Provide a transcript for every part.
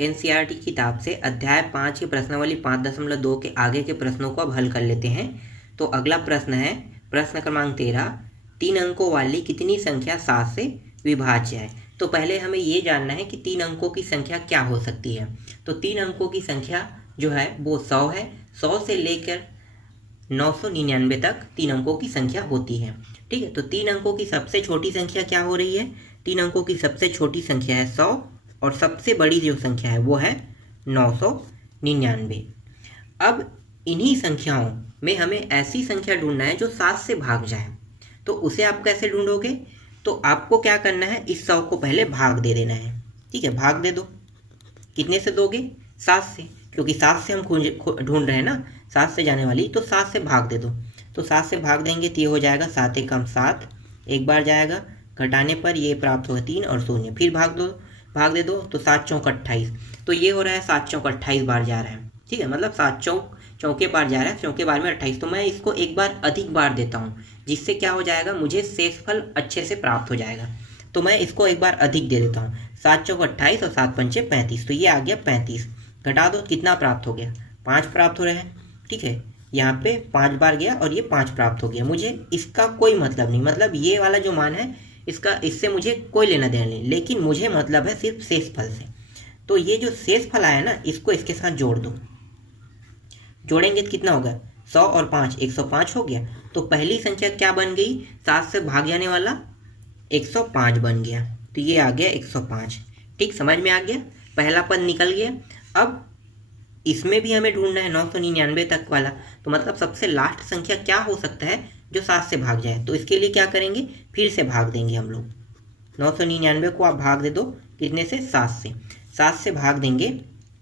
NCERT किताब से अध्याय 5 की प्रश्नावली 5.2 के आगे के प्रश्नों को अब हल कर लेते हैं। तो अगला प्रश्न है प्रश्न क्रमांक 13, 3 अंकों वाली कितनी संख्या 7 से विभाज्य है। तो पहले हमें ये जानना है कि 3 अंकों की संख्या क्या हो सकती है। तो 3 अंकों की संख्या जो है वो 100 है। 100 से लेकर 999 तक 3 अंकों की संख्या होती है। ठीक है, तो 3 अंकों की सबसे छोटी संख्या क्या हो रही है? 3 अंकों की सबसे छोटी संख्या है 100 और सबसे बड़ी जो संख्या है वो है 999। अब इन्हीं संख्याओं में हमें ऐसी संख्या ढूंढना है जो 7 से भाग जाए। तो उसे आप कैसे ढूंढोगे? तो आपको क्या करना है, इस 100 को पहले भाग दे देना है। ठीक है, भाग दे दो। कितने से दोगे? 7 से, क्योंकि 7 से हम ढूंढ रहे हैं ना, 7 से जाने वाली, तो 7 से भाग दे दो। तो 7 से भाग देंगे तो ये हो जाएगा 7 एकम 7, एक बार जाएगा, घटाने पर ये प्राप्त होगा 3 और 0, फिर भाग दे दो तो 7 चौक 28। तो ये हो रहा है 7 चौक 28 बार जा रहा है। ठीक है, मतलब 7 चौके बार जा रहा है, चौके बार में 28। तो मैं इसको एक बार अधिक बार देता हूँ, जिससे क्या हो जाएगा, मुझे शेषफल अच्छे से प्राप्त हो जाएगा। तो मैं इसको एक बार अधिक दे देता हूँ, 7 चौक 28 और 7 पंचे 35। तो ये आ गया 35। घटा दो, कितना प्राप्त हो गया? 5 प्राप्त हो रहे हैं। ठीक है, यहाँ पे 5 बार गया और ये 5 प्राप्त हो गया। मुझे इसका कोई मतलब नहीं, मतलब ये वाला जो मान है इससे मुझे कोई लेना देना नहीं, लेकिन मुझे मतलब है सिर्फ शेषफल से। तो ये जो शेषफल आया ना, इसको इसके साथ जोड़ दो। जोड़ेंगे तो कितना होगा? 100 और 5 105 हो गया। तो पहली संख्या क्या बन गई? 7 से भाग जाने वाला 105 बन गया। तो ये आ गया 105। ठीक, समझ में आ गया, पहला पद निकल गया। अब इसमें भी हमें ढूंढना है 999 तक वाला। तो मतलब सबसे लास्ट संख्या क्या हो सकता है जो 7 से भाग जाए? तो इसके लिए क्या करेंगे, फिर से भाग देंगे हम लोग। 999 को आप भाग दे दो, कितने से? 7 से। 7 से भाग देंगे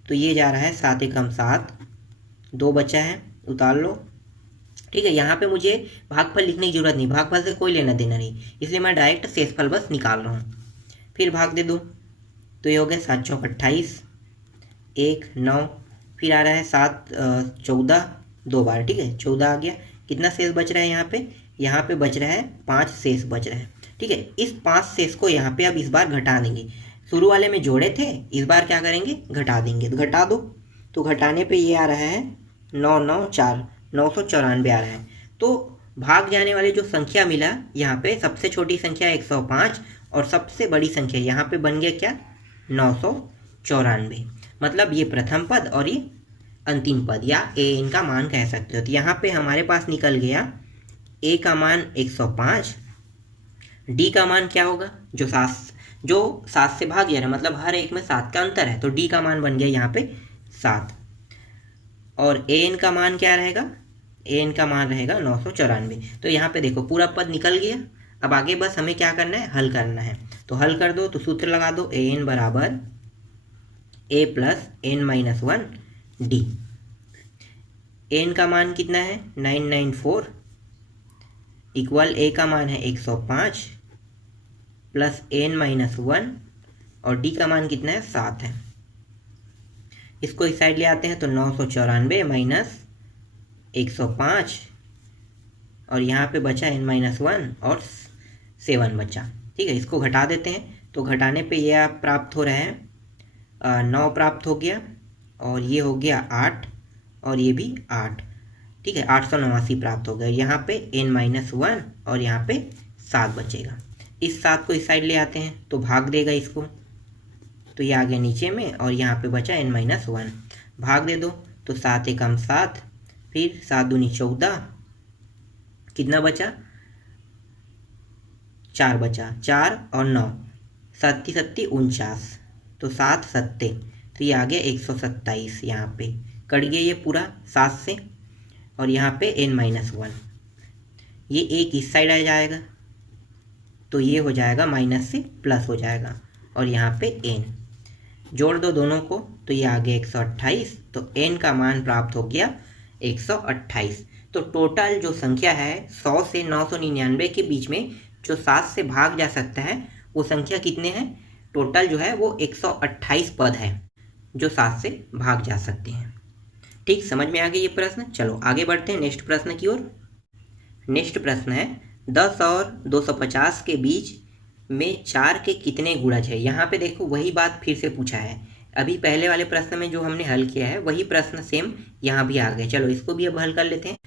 तो ये जा रहा है 7 एकम 7, 2 बचा है, उतार लो। ठीक है, यहाँ पे मुझे भागफल लिखने की जरूरत नहीं, भागफल से कोई लेना देना नहीं, इसलिए मैं डायरेक्ट शेषफल बस निकाल रहा हूँ। फिर भाग दे दो तो ये हो गया 7 चौक 28, 1 9, फिर आ रहा है 7 14, 2 बार। ठीक है, 14 आ गया। कितना शेष बच रहा है यहाँ पे? यहाँ पे बच रहा है 5 शेष बच रहा है। ठीक है, इस 5 शेष को यहाँ पे अब इस बार घटा देंगे। शुरू वाले में जोड़े थे, इस बार क्या करेंगे, घटा देंगे। तो घटा दो, तो घटाने पे ये आ रहा है 994 आ रहा है। तो भाग जाने वाली जो संख्या मिला यहाँ पे, सबसे छोटी संख्या 105 और सबसे बड़ी संख्या यहाँ पे बन गया क्या, 994। मतलब ये प्रथम पद और ये अंतिम पद, या ए इनका मान कह सकते हो। तो यहाँ पे हमारे पास निकल गया ए का मान 105, डी का मान क्या होगा, जो 7 से भाग जा रहा है, मतलब हर एक में 7 का अंतर है, तो डी का मान बन गया यहाँ पे 7। और ए एन का मान क्या रहेगा? ए एन का मान रहेगा 994। तो यहाँ पे देखो पूरा पद निकल गया। अब आगे बस हमें क्या करना है, हल करना है। तो हल कर दो, तो सूत्र लगा दो, ए एन बराबर a plus n minus 1 d. N का मान कितना है, 994, इक्वल ए का मान है 105 प्लस एन माइनस 1 और डी का मान कितना है, 7 है। इसको इस साइड ले आते हैं तो 994 माइनस 105 और यहाँ पे बचा n माइनस 1 और 7 बचा। ठीक है, इसको घटा देते हैं। तो घटाने पे ये आप प्राप्त हो रहा है 9 प्राप्त हो गया और ये हो गया 8 और ये भी 8। ठीक है, 889 प्राप्त हो गया। यहाँ पे n माइनस 1 और यहाँ पे 7 बचेगा। इस 7 को इस साइड ले आते हैं तो भाग देगा इसको, तो ये आ गया नीचे में और यहाँ पे बचा n माइनस 1। भाग दे दो तो 7 एकम 7, फिर 7 दूनी 14, कितना बचा, 4 बचा, 4 और 9, 7 7 49, तो 7 7, तो ये आ गया 127। यहाँ पे कट गया ये पूरा 7 से और यहाँ पे n माइनस 1, ये एक इस साइड आ जाएगा तो ये हो जाएगा माइनस से प्लस हो जाएगा और यहाँ पे n जोड़ दो दोनों को तो ये आ गया 128। तो n का मान प्राप्त हो गया 128। तो टोटल जो संख्या है 100 से 999 के बीच में जो 7 से भाग जा सकता है, वो संख्या कितने हैं, टोटल जो है वो 128 पद है जो 7 से भाग जा सकते हैं। ठीक, समझ में आ गया ये प्रश्न। चलो आगे बढ़ते हैं नेक्स्ट प्रश्न की ओर। नेक्स्ट प्रश्न है 10 और 250 के बीच में 4 के कितने गुणज है। यहाँ पे देखो वही बात फिर से पूछा है अभी पहले वाले प्रश्न में जो हमने हल किया है वही प्रश्न सेम यहाँ भी आ गए। चलो इसको भी अब हल कर लेते हैं।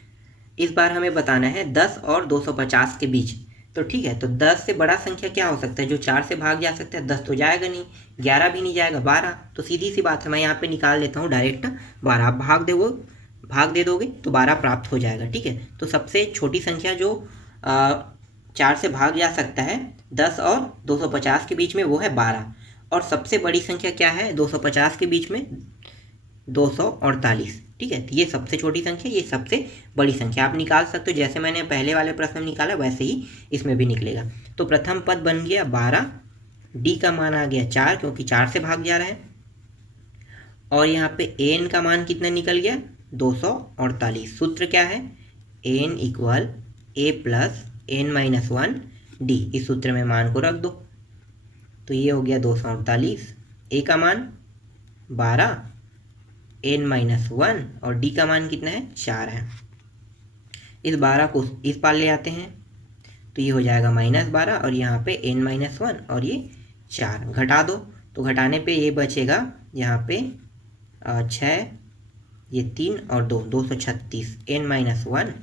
इस बार हमें बताना है 10 और 250 के बीच। तो ठीक है, तो 10 से बड़ा संख्या क्या हो सकता है जो 4 से भाग जा सकता है? 10 तो जाएगा नहीं, 11 भी नहीं जाएगा, 12। तो सीधी सी बात है, मैं यहाँ पे निकाल लेता हूँ डायरेक्ट 12। आप भाग दे दोगे तो 12 प्राप्त हो जाएगा। ठीक है, तो सबसे छोटी संख्या जो 4 से भाग जा सकता है 10 और 250 के बीच में, वो है 12। और सबसे बड़ी संख्या क्या है 250 के बीच में? 248। ठीक है, तो ये सबसे छोटी संख्या, ये सबसे बड़ी संख्या आप निकाल सकते हो। जैसे मैंने पहले वाले प्रश्न में निकाला वैसे ही इसमें भी निकलेगा। तो प्रथम पद बन गया 12, डी का मान आ गया 4 क्योंकि 4 से भाग जा रहा है, और यहाँ पे एन का मान कितना निकल गया? 248। सूत्र क्या है? एन इक्वल ए प्लस एन माइनस 1 डी। इस सूत्र में मान को रख दो, तो ये हो गया 248। ए का मान 12, एन माइनस 1 और डी का मान कितना है? 4 है। इस 12 को इस पार ले आते हैं तो ये हो जाएगा -12, और यहाँ पे एन माइनस 1 और ये 4 घटा दो, तो घटाने पे ये बचेगा यहाँ पे 6, ये 3 और 2, 236, एन माइनस 1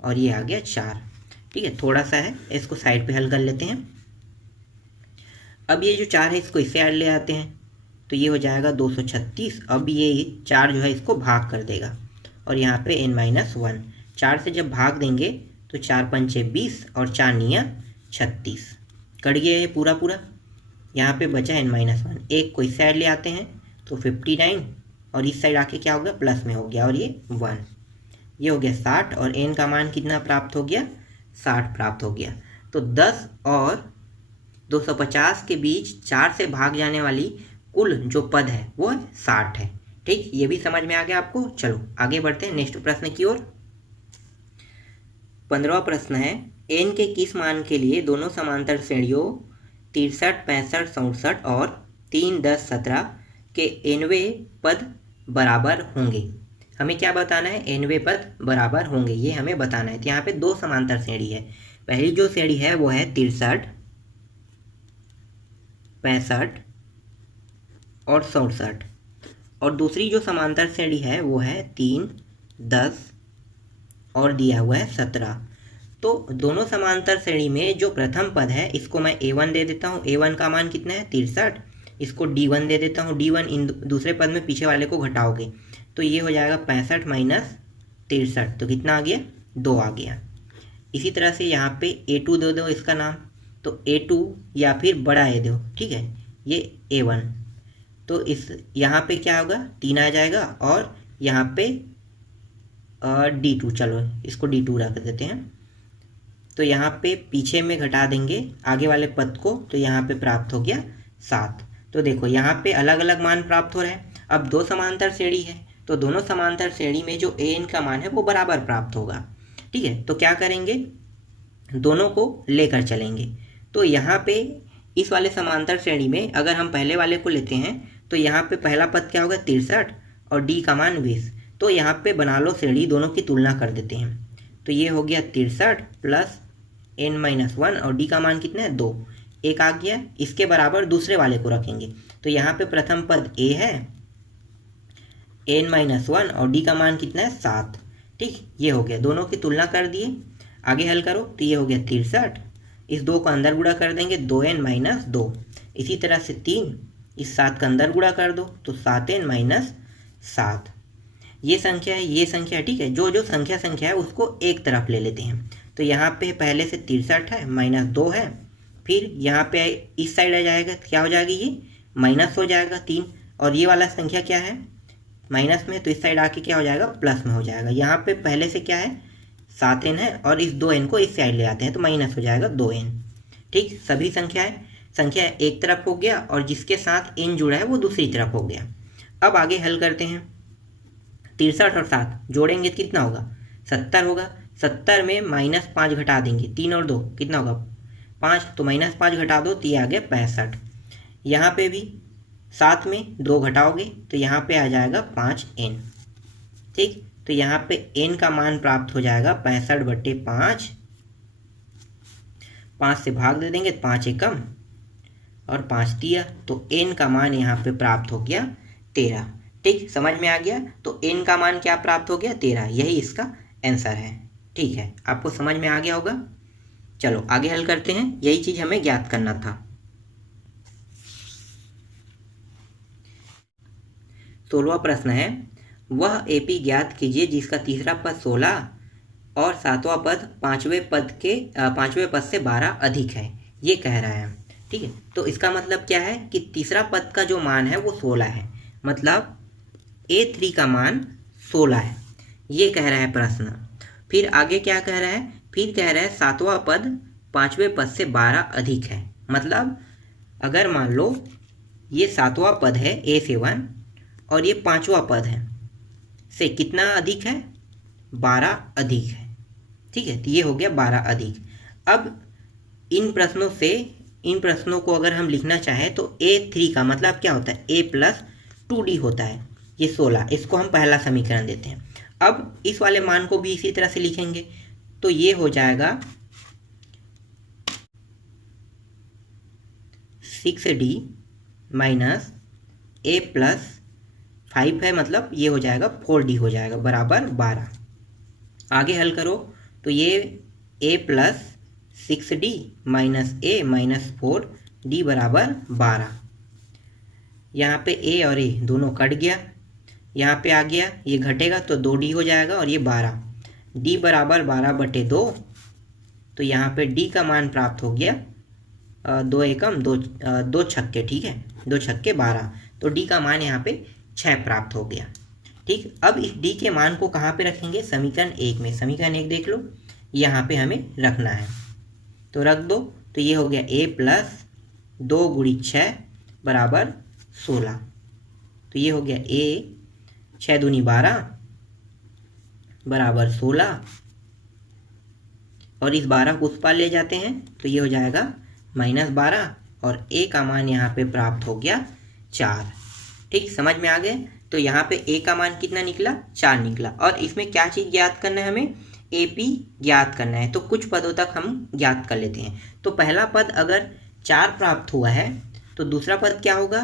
और ये आ गया 4। ठीक है, थोड़ा सा है, इसको साइड पे हल कर लेते हैं। अब ये जो 4 है इसको इससे ले आते हैं तो ये हो जाएगा 236। अब ये 4 जो है इसको भाग कर देगा, और यहाँ पे n माइनस 1, 4 से जब भाग देंगे तो 4 पंचे 20 और 4 निया 36, कट गया ये पूरा पूरा। यहाँ पे बचा n माइनस 1, एक को इस साइड ले आते हैं तो 59, और इस साइड आके क्या हो गया? प्लस में हो गया, और ये 1, ये हो गया 60, और n का मान कितना प्राप्त हो गया? 60 प्राप्त हो गया। तो 10 और 250 के बीच 4 से भाग जाने वाली कुल जो पद है वो 60 है। ठीक, ये भी समझ में आ गया आपको। चलो आगे बढ़ते हैं नेक्स्ट प्रश्न की ओर। 15वां प्रश्न है, n के किस मान के लिए दोनों समांतर श्रेणियों 63, 65, 67 और 3, 10, 17 के nवें पद बराबर होंगे? हमें क्या बताना है? nवें पद बराबर होंगे, ये हमें बताना है। तो यहाँ पे दो समांतर श्रेणी है। पहली जो श्रेणी है वो है 63, 65 और 67, और दूसरी जो समांतर श्रेणी है वो है 3, 10 और दिया हुआ है 17। तो दोनों समांतर श्रेणी में जो प्रथम पद है इसको मैं a1 दे देता हूँ। a1 का मान कितना है? 63। इसको d1 दे देता हूँ। d1 इन दूसरे पद में पीछे वाले को घटाओगे तो ये हो जाएगा 65 माइनस 63, तो कितना आ गया? 2 आ गया। इसी तरह से यहाँ पे a2 दे दो इसका नाम, तो a2 या फिर बड़ा a दो। ठीक है, ये a1, तो इस यहाँ पे क्या होगा? 3 आ जाएगा, और यहाँ पे d2, चलो इसको d2 रख देते हैं। तो यहाँ पे पीछे में घटा देंगे आगे वाले पद को, तो यहाँ पे प्राप्त हो गया 7। तो देखो यहाँ पे अलग अलग मान प्राप्त हो रहे हैं। अब दो समांतर श्रेणी है तो दोनों समांतर श्रेणी में जो an का मान है वो बराबर प्राप्त होगा। ठीक है, तो क्या करेंगे? दोनों को लेकर चलेंगे। तो यहाँ पे इस वाले समांतर श्रेणी में अगर हम पहले वाले को लेते हैं तो यहाँ पे पहला पद क्या होगा? 63 और d का मान 20। तो यहाँ पे बना लो श्रेणी, दोनों की तुलना कर देते हैं। तो ये हो गया 63 प्लस n माइनस 1 और d का मान कितना है? 2, एक आ गया। इसके बराबर दूसरे वाले को रखेंगे तो यहाँ पे प्रथम पद a है, n माइनस 1 और d का मान कितना है? 7। ठीक, ये हो गया, दोनों की तुलना कर दिए। आगे हल करो तो ये हो गया 63, इस 2 को अंदर गुणा कर देंगे 2n माइनस 2। इसी तरह से 3, इस 7 का अंदर गुणा कर दो तो 7n माइनस 7। ये संख्या है, ये संख्या है। ठीक है, जो जो संख्या है उसको एक तरफ ले लेते हैं। तो यहाँ पे पहले से 63 है, -2 है, फिर यहाँ पे इस साइड आ जाएगा, क्या हो जाएगी? ये माइनस हो जाएगा 3, और ये वाला संख्या क्या है? माइनस में, तो इस साइड आके क्या हो जाएगा? प्लस में हो जाएगा। यहाँ पे पहले से क्या है? 7n है, और इस 2n को इस साइड ले आते हैं तो माइनस हो जाएगा 2n। ठीक, सभी संख्या एक तरफ हो गया, और जिसके साथ n जुड़ा है वो दूसरी तरफ हो गया। अब आगे हल करते हैं। 63 और 7 जोड़ेंगे तो कितना होगा? 70 होगा। 70 में -5 घटा देंगे, 3 और 2 कितना होगा? 5, तो -5 घटा दो तो ये आ गया 65। यहाँ पे भी 7 में 2 घटाओगे तो यहाँ पे आ जाएगा 5n। ठीक, तो यहाँ पे n का मान प्राप्त हो जाएगा 65/5। 5 से भाग दे देंगे तो 5 एकम और 5 दिया, तो n का मान यहाँ पे प्राप्त हो गया 13। ठीक, समझ में आ गया। तो n का मान क्या प्राप्त हो गया? 13। यही इसका आंसर है। ठीक है, आपको समझ में आ गया होगा। चलो आगे हल करते हैं, यही चीज हमें ज्ञात करना था। 16वां प्रश्न है, वह एपी ज्ञात कीजिए जिसका तीसरा पद 16 और 7वां पद 5वें पद से 12 अधिक है। ये कह रहा है। ठीक है, तो इसका मतलब क्या है कि तीसरा पद का जो मान है वो 16 है, मतलब A3 का मान 16 है। ये कह रहा है प्रश्न। फिर आगे क्या कह रहा है? फिर कह रहा है 7वां पद 5वें पद से 12 अधिक है। मतलब अगर मान लो ये 7वां पद है A7 और ये 5वां पद है से कितना अधिक है? 12 अधिक है। ठीक है, तो ये हो गया 12 अधिक। अब इन प्रश्नों को अगर हम लिखना चाहें तो A3 का मतलब क्या होता है? A+2D होता है। ये 16, इसको हम पहला समीकरण देते हैं। अब इस वाले मान को भी इसी तरह से लिखेंगे, तो ये हो जाएगा 6D माइनस A+5 है, मतलब ये हो जाएगा 4D हो जाएगा, बराबर 12। आगे हल करो तो ये A+6D minus A minus 4D बराबर 12। यहाँ पे A और A दोनों कट गया, यहाँ पे आ गया, ये घटेगा तो 2D हो जाएगा और ये 12। D बराबर 12/2, तो यहाँ पे D का मान प्राप्त हो गया 2 एकम 2 छक्के। ठीक है, 2 छक्के 12, तो D का मान यहाँ पे 6 प्राप्त हो गया। ठीक, अब इस D के मान को कहाँ पे रखेंगे? समीकरण 1 में। समीकरण 1 देख लो, यहाँ पे हमें रखना है, तो रख दो। तो ये हो गया A+2 × 6 बराबर 16। तो ये हो गया A 6 दूनी 12 बराबर 16, और इस 12 को उस पार ले जाते हैं तो ये हो जाएगा -12, और A का मान यहाँ पे प्राप्त हो गया 4। ठीक, समझ में आ गए। तो यहाँ पे A का मान कितना निकला? 4 निकला। और इसमें क्या चीज़ ज्ञात करना है हमें? AP ज्ञात करना है। तो कुछ पदों तक हम ज्ञात कर लेते हैं। तो पहला पद अगर 4 प्राप्त हुआ है तो दूसरा पद क्या होगा?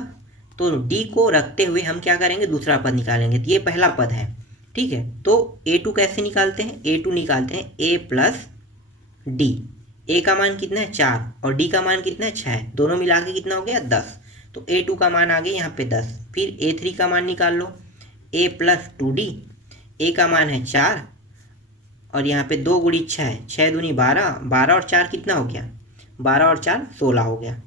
तो D को रखते हुए हम क्या करेंगे? दूसरा पद निकालेंगे। तो ये पहला पद है। ठीक है, तो A2 कैसे निकालते हैं? A2 निकालते हैं A+D। A का मान कितना है? 4, और D का मान कितना है? 6। दोनों मिला के कितना हो गया? 10। तो A2 का मान आ गया यहाँ पे 10। फिर A3 का मान निकाल लो, A+2D। A का मान है 4, और यहाँ पे 2 × 6, 6 दूनी 12, 12 और 4 कितना हो गया? 12 और 4 16 हो गया।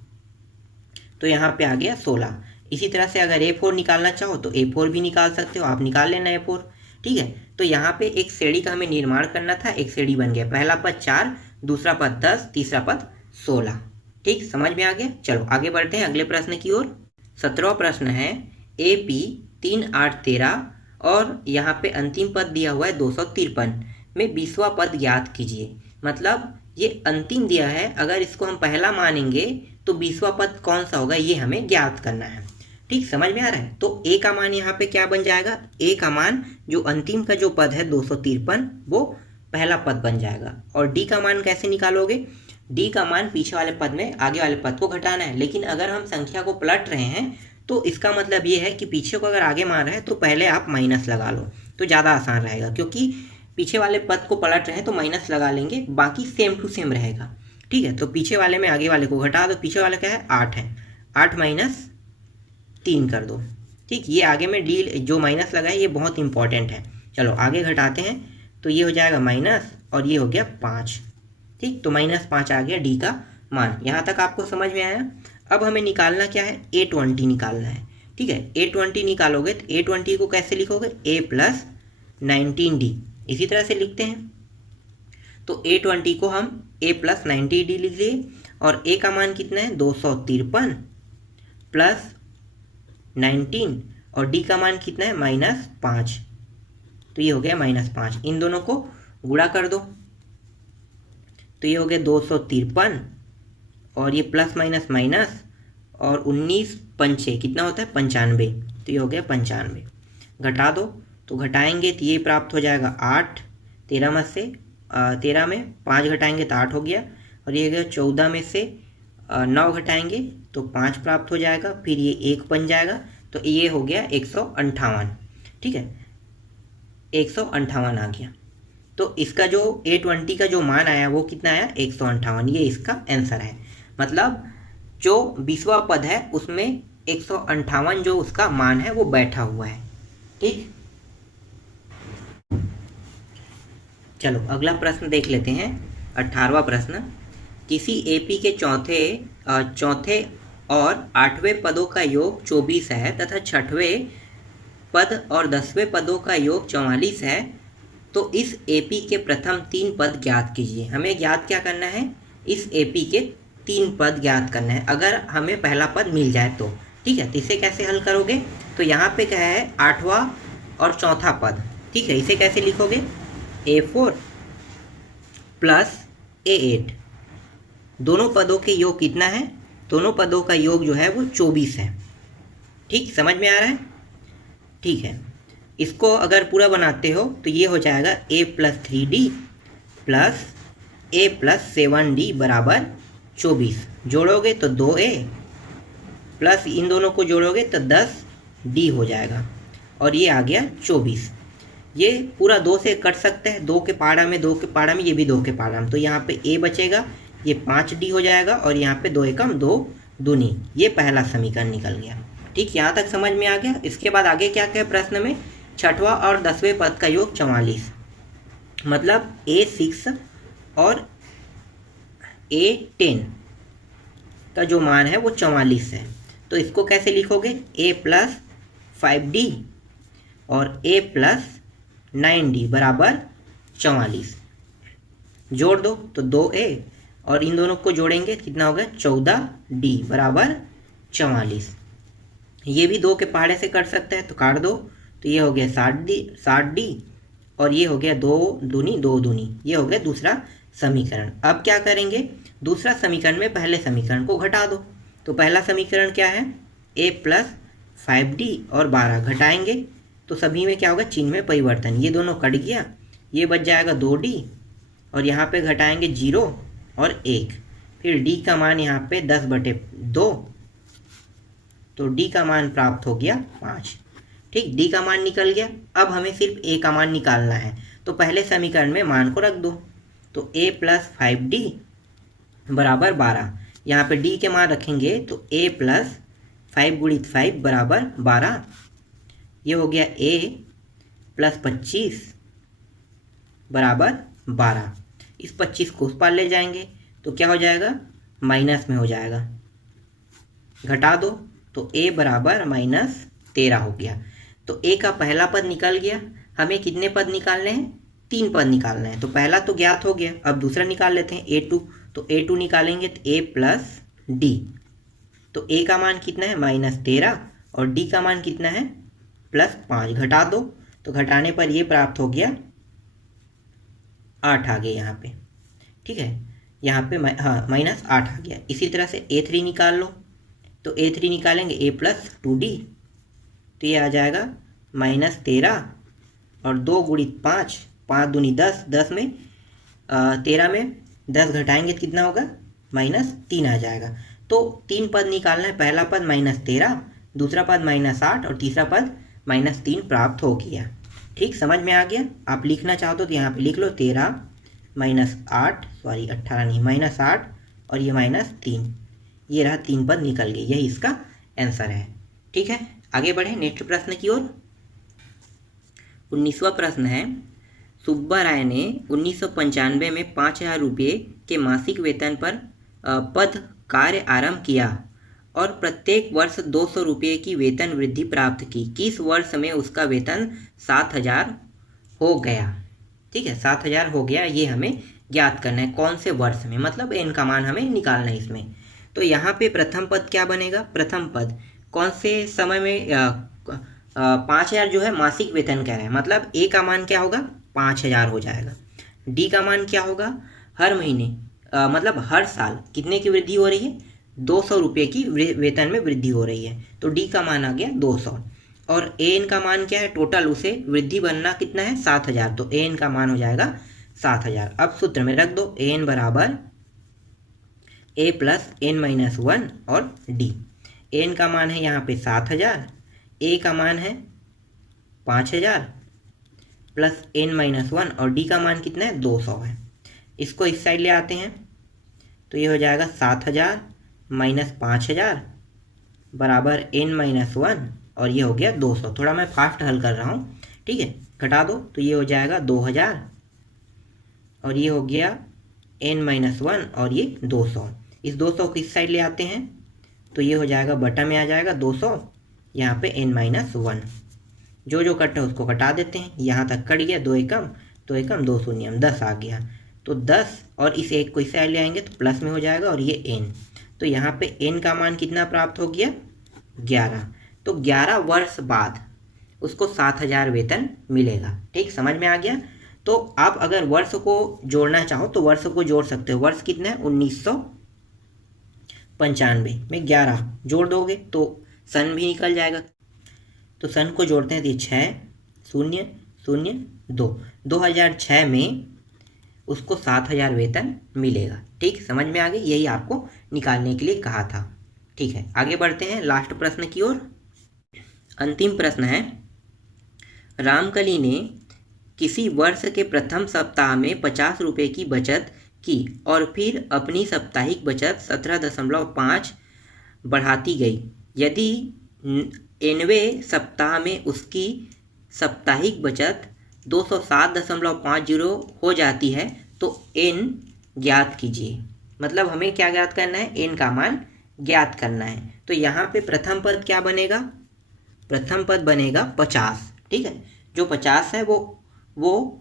तो यहाँ पे आ गया 16। इसी तरह से अगर A4 निकालना चाहो तो A4 भी निकाल सकते हो, आप निकाल लेना A4। ठीक है, तो यहाँ पे एक श्रेणी का हमें निर्माण करना था, एक श्रेणी बन गया। पहला पद 4, दूसरा पद 10, तीसरा पद 16। ठीक, समझ में आ गया। चलो आगे बढ़ते हैं अगले प्रश्न की ओर। 17वां प्रश्न है, AP 3, 8, 13 और यहाँ पे अंतिम पद दिया हुआ है 253 में 20वां पद ज्ञात कीजिए। मतलब ये अंतिम दिया है, अगर इसको हम पहला मानेंगे तो 20वां पद कौन सा होगा, ये हमें ज्ञात करना है। ठीक, समझ में आ रहा है। तो A का मान यहाँ पे क्या बन जाएगा? A का मान जो अंतिम का जो पद है 253, वो पहला पद बन जाएगा। और D का मान कैसे निकालोगे? D का मान पीछे वाले पद में आगे वाले पद को घटाना है। लेकिन अगर हम संख्या को पलट रहे हैं तो इसका मतलब ये है कि पीछे को अगर आगे मान रहे हैं तो पहले आप माइनस लगा लो, तो ज़्यादा आसान रहेगा। क्योंकि पीछे वाले पद को पलट रहे हैं तो माइनस लगा लेंगे, बाकी सेम टू सेम रहेगा। ठीक है, तो पीछे वाले में आगे वाले को घटा दो। पीछे वाला क्या है? 8 है, 8 - 3 कर दो। ठीक, ये आगे में डी जो माइनस लगा है ये बहुत इंपॉर्टेंट है। चलो आगे घटाते हैं, तो ये हो जाएगा माइनस, और ये हो गया 5। ठीक, तो -5 आ गया डी का मान। यहाँ तक आपको समझ में आया। अब हमें निकालना क्या है? A20 निकालना है। ठीक है, A20 निकालोगे तो A20 को कैसे लिखोगे? A+19D। इसी तरह से लिखते हैं। तो A20 को हम A+19D लिख लिए, और A का मान कितना है? 253 + 19, और D का मान कितना है? -5। तो ये हो गया -5। इन दोनों को गुणा कर दो, तो ये हो गया 253, और ये प्लस माइनस माइनस, और 19 पंचे कितना होता है? 95। तो ये हो गया 95। घटा दो, तो घटाएंगे तो ये प्राप्त हो जाएगा 8। 13 में 5 घटाएंगे तो 8 हो गया, और ये हो गया 14 में से 9 घटाएंगे तो 5 प्राप्त हो जाएगा। फिर ये 1 बन जाएगा, तो ये हो गया 158, ठीक है, 158 आ गया। तो इसका जो A20 का जो मान आया वो कितना आया, 158, ये इसका आंसर है। मतलब जो 20वां पद है उसमें 158 जो उसका मान है वो बैठा हुआ है, ठीक। चलो अगला प्रश्न देख लेते हैं, 18वां प्रश्न। किसी एपी के चौथे और 8वें पदों का योग 24 है तथा 6वें पद और 10वें पदों का योग 44 है, तो इस एपी के प्रथम 3 पद ज्ञात कीजिए। हमें ज्ञात क्या करना है, इस एपी के 3 पद ज्ञात करना है, अगर हमें पहला पद मिल जाए तो, ठीक है। तो इसे कैसे हल करोगे, तो यहाँ पे क्या है, 8वां और चौथा पद, ठीक है। इसे कैसे लिखोगे, A4 प्लस A8, दोनों पदों के योग कितना है, दोनों पदों का योग जो है वो 24 है, ठीक, समझ में आ रहा है, ठीक है। इसको अगर पूरा बनाते हो तो ये हो जाएगा A plus 3D plus A plus 7D बराबर 24, जोड़ोगे तो 2A प्लस इन दोनों को जोड़ोगे तो 10D हो जाएगा, और ये आ गया 24। ये पूरा 2 से कट सकते हैं, 2 के पाड़ा में, 2 के पाड़ा में, ये भी 2 के पाड़ा में, तो यहाँ पे A बचेगा, ये 5D हो जाएगा, और यहाँ पे 2 एकम 2 दूनी, ये पहला समीकरण निकल गया, ठीक। यहाँ तक समझ में आ गया। इसके बाद आगे क्या क्या प्रश्न में, 6वां और 10वें पद का योग 44, मतलब A6 और A10 का जो मान है वो 44 है, तो इसको कैसे लिखोगे, A प्लस 5D और A प्लस 9D बराबर 44, जोड़ दो तो 2A और इन दोनों को जोड़ेंगे कितना होगा, 14D बराबर 44। ये भी 2 के पहाड़े से कट सकता है, तो काट दो, तो ये हो गया 60D और ये हो गया 2 दूनी 2 दूनी, ये हो गया दूसरा समीकरण। अब क्या करेंगे, दूसरा समीकरण में पहले समीकरण को घटा दो। तो पहला समीकरण क्या है, A प्लस 5D और 12 घटाएंगे तो सभी में क्या होगा, चिन्ह में परिवर्तन, ये दोनों कट गया, ये बच जाएगा 2D और यहाँ पे घटाएंगे 0 और 1, फिर D का मान यहाँ पे 10/2, तो D का मान प्राप्त हो गया 5, ठीक। D का मान निकल गया। अब हमें सिर्फ A का मान निकालना है, तो पहले समीकरण में मान को रख दो, तो A प्लस 5D बराबर 12, यहाँ पे D के मान रखेंगे तो A प्लस 5 गुणित 5 बराबर 12, ये हो गया A प्लस 25 बराबर 12। इस 25 को उस पार ले जाएंगे तो क्या हो जाएगा, माइनस में हो जाएगा, घटा दो तो A बराबर -13 हो गया। तो A का पहला पद निकल गया। हमें कितने पद निकालने हैं, 3 पद निकालना है। तो पहला तो ज्ञात हो गया, अब दूसरा निकाल लेते हैं A2। तो A2 निकालेंगे तो A प्लस D, तो A का मान कितना है, -13 और D का मान कितना है, +5, घटा दो तो घटाने पर ये प्राप्त हो गया 8 आ गया यहाँ पे, ठीक है। यहाँ पे -8 आ गया। इसी तरह से A3 निकाल लो, तो A3 निकालेंगे A प्लस 2D, तो ये आ जाएगा -13 और 2 गुणित 5, 5 दूनी 10, 10 में 13 में 10 घटाएंगे तो कितना होगा, -3 आ जाएगा। तो 3 पद निकालना है, पहला पद -13, दूसरा पद -8 और तीसरा पद -3 प्राप्त हो गया, ठीक, समझ में आ गया। आप लिखना चाहते हो तो यहाँ पे लिख लो 13 -8, सॉरी 18 नहीं, -8 और ये -3, ये रहा 3 पद निकल गए, यही इसका आंसर है, ठीक है। आगे बढ़े नेक्स्ट प्रश्न की ओर। 19वां प्रश्न है, सुब्बा राय ने 1995 में 5000 रुपये के मासिक वेतन पर पद कार्य आरंभ किया और प्रत्येक वर्ष 200 रुपये की वेतन वृद्धि प्राप्त की। किस वर्ष में उसका वेतन 7000 हो गया, ठीक है, 7000 हो गया, ये हमें ज्ञात करना है कौन से वर्ष में, मतलब n का मान हमें निकालना है इसमें। तो यहाँ पे प्रथम पद क्या बनेगा, प्रथम पद कौन से समय में 5000 जो है मासिक वेतन कह रहे हैं, मतलब A का मान क्या होगा, 5000 हो जाएगा। D का मान क्या होगा, हर महीने मतलब हर साल कितने की वृद्धि हो रही है, 200 रुपये की वेतन में वृद्धि हो रही है, तो D का मान आ गया 200। और AN का मान क्या है, टोटल उसे वृद्धि बनना कितना है, 7000, तो AN का मान हो जाएगा 7000। अब सूत्र में रख दो, AN बराबर A प्लस N -1 और D। AN का मान है यहाँ पे 7000, ए का मान है 5000 प्लस n-1 और डी का मान कितना है 200 है। इसको इस साइड ले आते हैं तो ये हो जाएगा 7000 माइनस 5000 बराबर n-1 और ये हो गया 200। थोड़ा मैं फास्ट हल कर रहा हूँ, ठीक है। घटा दो तो ये हो जाएगा 2000 और ये हो गया n-1 और ये 200। इस 200 को इस साइड ले आते हैं तो ये हो जाएगा बटा में आ जाएगा 200, यहाँ पे n-1 जो जो कट है उसको कटा देते हैं। यहाँ तक कट गया, 2 एकम 2 एकम 2 शून्यम 10 आ गया। तो 10 और इस एक को इस साइड ले आएंगे तो प्लस में हो जाएगा और ये n। तो यहाँ पे n का मान कितना प्राप्त हो गया 11। तो 11 वर्ष बाद उसको 7000 वेतन मिलेगा। ठीक, समझ में आ गया। तो आप अगर वर्ष को जोड़ना चाहो तो वर्ष को जोड़ सकते हो। वर्ष कितना है 1995 में 11 जोड़ दोगे तो सन भी निकल जाएगा। तो सन को जोड़ते हैं तो 6002 2006 में उसको 7000 वेतन मिलेगा। ठीक, समझ में आ गई। यही आपको निकालने के लिए कहा था। ठीक है, आगे बढ़ते हैं लास्ट प्रश्न की ओर। अंतिम प्रश्न है, रामकली ने किसी वर्ष के प्रथम सप्ताह में 50 रुपये की बचत की और फिर अपनी साप्ताहिक बचत 17.5 बढ़ाती गई। यदि 90वें सप्ताह में उसकी साप्ताहिक बचत 207.50 हो जाती है तो n ज्ञात कीजिए। मतलब हमें क्या ज्ञात करना है, n का मान ज्ञात करना है। तो यहाँ पे प्रथम पद क्या बनेगा, प्रथम पद बनेगा 50। ठीक है, जो 50 है वो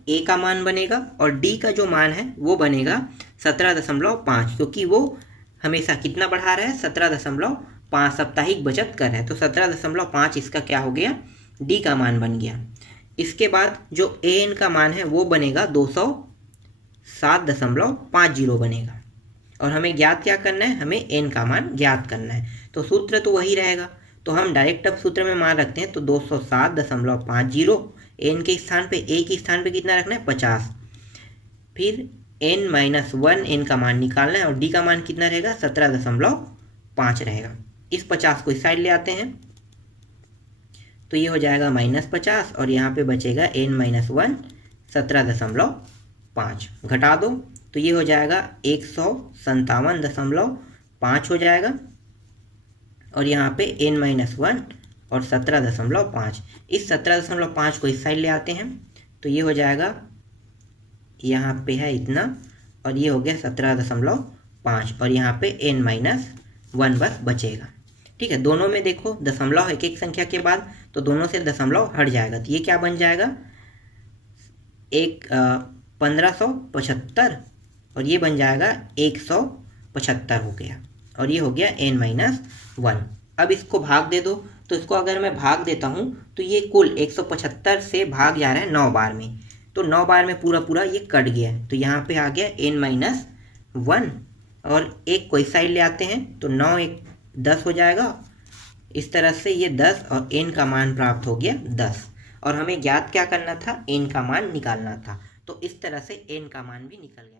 a का मान बनेगा और d का जो मान है वो बनेगा 17.5, क्योंकि वो हमेशा कितना बढ़ा रहा है 17.5 साप्ताहिक बचत कर रहा है। तो 17.5 इसका क्या हो गया, d का मान बन गया। इसके बाद जो an का मान है वो बनेगा 207.50 बनेगा। और हमें ज्ञात क्या करना है, हमें n का मान ज्ञात करना है। तो सूत्र तो वही रहेगा, तो हम डायरेक्ट अब सूत्र में मान रखते हैं। तो 207.50 n के स्थान पे, a के स्थान पे कितना रखना है 50, फिर n-1 n का मान निकालना है और d का मान कितना रहेगा 17.5 रहेगा। इस 50 को इस साइड ले आते हैं तो ये हो जाएगा -50 और यहाँ पे बचेगा n-1 17.5। घटा दो तो ये हो जाएगा 157.5 हो जाएगा और यहाँ पे n-1 और 17.5। इस 17.5 को इस साइड ले आते हैं तो ये हो जाएगा, यहाँ पे है इतना और ये हो गया 17.5 और यहाँ पे n-1 बस बचेगा। ठीक है, दोनों में देखो दशमलव एक एक संख्या के बाद, तो दोनों से दशमलव हट जाएगा। तो ये क्या बन जाएगा 1575 और ये बन जाएगा 175 हो गया और ये हो गया n-1। अब इसको भाग दे दो, तो इसको अगर मैं भाग देता हूँ तो ये कुल 175 से भाग जा रहा है 9 बार में, तो 9 बार में पूरा पूरा ये कट गया है। तो यहाँ पे आ गया n-1 और एक को इस साइड ले आते हैं तो 9 1 10 हो जाएगा। इस तरह से ये 10 और n का मान प्राप्त हो गया 10 और हमें ज्ञात क्या करना था, n का मान निकालना था। तो इस तरह से n का मान भी निकल गया।